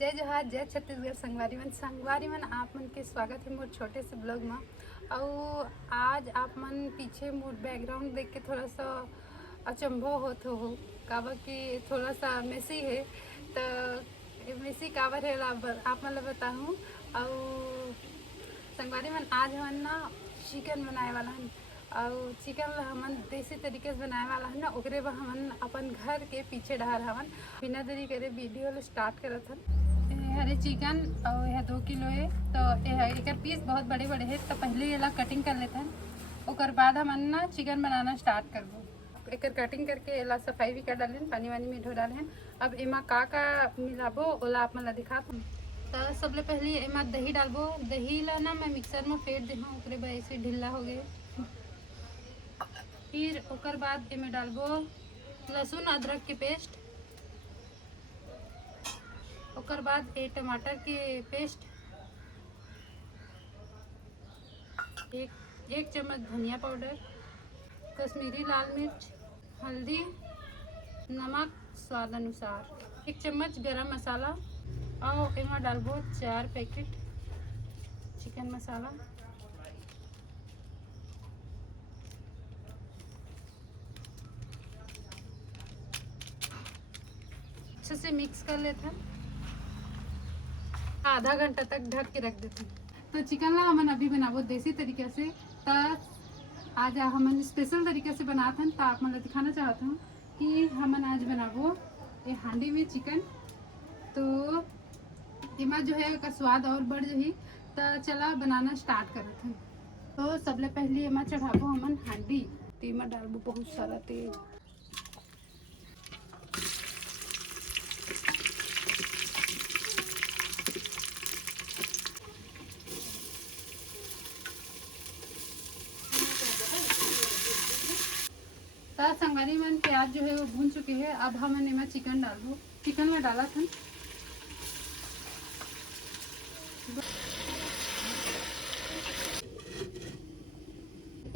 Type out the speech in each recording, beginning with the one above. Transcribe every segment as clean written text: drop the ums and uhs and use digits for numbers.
जय जोहार जय छत्तीसगढ़ संगवारी मन आप मन के स्वागत है मोर छोटे से ब्लॉग में। और आज आप मन पीछे मोर बैकग्राउंड देख के थोड़ा सा अचंभव होत हो काबर कि थोड़ा सा मेसी है। तो मेसी काबर है आप मन ला बताऊँ। और संगवारी मन आज हमन ना चिकन बनाए वाला हन और चिकन ला हमन देसी तरीके से बनाए वाला है ना। ओकरे बर हमन अपन घर के पीछे डहर हवन बिना देरी करे वीडियो ला स्टार्ट करत हन। हरे चिकन और यह 2 किलो है। तो यह एकर पीस बहुत बड़े बड़े है। तो पहले ये कटिंग कर लेते हैं, ओकर बाद हमन ना चिकन बनाना स्टार्ट करबो। एकर कटिंग करके एला सफाई भी कर डालें, पानी वानी में धो डालें। अब एमा का मिलाबो ओला आप मन ला दिखात हूँ। तो सबले पहले एमा दही डालबो। दही ला ना मैं मिक्सर में फेंट दे हूँ, ओकरे बाद ऐसे ढिल्ला हो गए। फिर ओकर बाद एमे डालबो लहसुन अदरक के पेस्ट। ओकर बाद टमाटर के पेस्ट, एक चम्मच धनिया पाउडर, कश्मीरी लाल मिर्च, हल्दी, नमक स्वाद अनुसार, 1 चम्मच गरम मसाला और एमा डालबो 4 पैकेट चिकन मसाला। अच्छे से मिक्स कर लेते हैं, आधा घंटा तक ढक के रख देते हैं। तो चिकन ला हमन अभी बनाबो देसी तरीके से। तो आज हमन स्पेशल तरीके से बनाते हैं। तो आप मन दिखाना चाहता हूँ कि हमन आज बनाबो ये हांडी में चिकन। तो इमा जो है का स्वाद और बढ़ जाही। तो चला बनाना स्टार्ट करते हैं। तो सबले पहले इमा चढ़ाबो हमन हांडी। तो इमा डालबो बहुत सारा तेल। तो संगवारी मन प्याज जो है वो भून चुके हैं। अब हमन इमा चिकन डालबो। चिकन में डाला था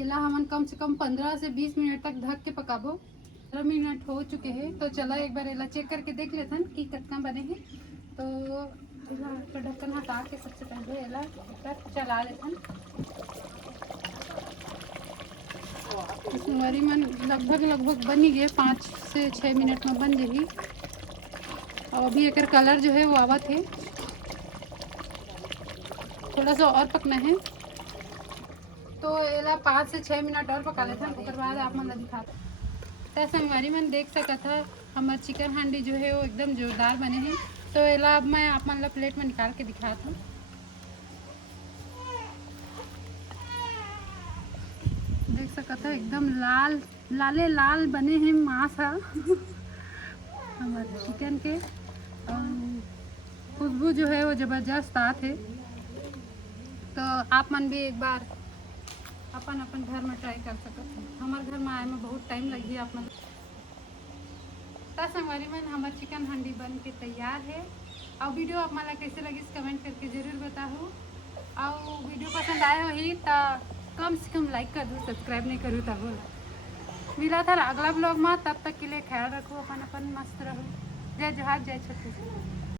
इला हमन कम से कम 15 से 20 मिनट तक ढक के पकाबो। 15 मिनट हो चुके हैं। तो चला एक बार इला चेक करके देख लेते हैं कि कितना बने हैं। तो ढक्कन हटा के सबसे पहले इला चला लेते हैं। संगवारी मन लगभग बन ही गए, 5 से 6 मिनट में बन जाही। और अभी एक कलर जो है वो आवत है, थोड़ा सा और पकना है। तो एला 5 से 6 मिनट और पका लेते हैं, उसके बाद आप मन ला दिखाते। तो संगवारी मन देख सकत है हमार चिकन हांडी जो है वो एकदम जोरदार बने हैं। तो एला अब मैं आप मन ला प्लेट में निकाल के दिखाता हूँ। देख सकत है एकदम लाल बने हैं मांस है हमारे चिकन के। खुशबू जो है वो ज़बरदस्त आत है। तो आप मन भी एक बार अपन घर में ट्राई कर सकते हैं। हमारे घर में आए में बहुत टाइम लगी आप मन। तो संगवारी मन हमार चिकन हांडी बन के तैयार है। और वीडियो आप मन कैसे लगी कमेंट करके ज़रूर बताओ। और वीडियो पसंद आया ही तो कम से कम लाइक कर दो, सब्सक्राइब नहीं करूँ तब बोला। मिला था अगला ब्लॉग में, तब तक के लिए ख्याल रखो, अपन मस्त रहो। जय जोहार जय छत्तीसगढ़।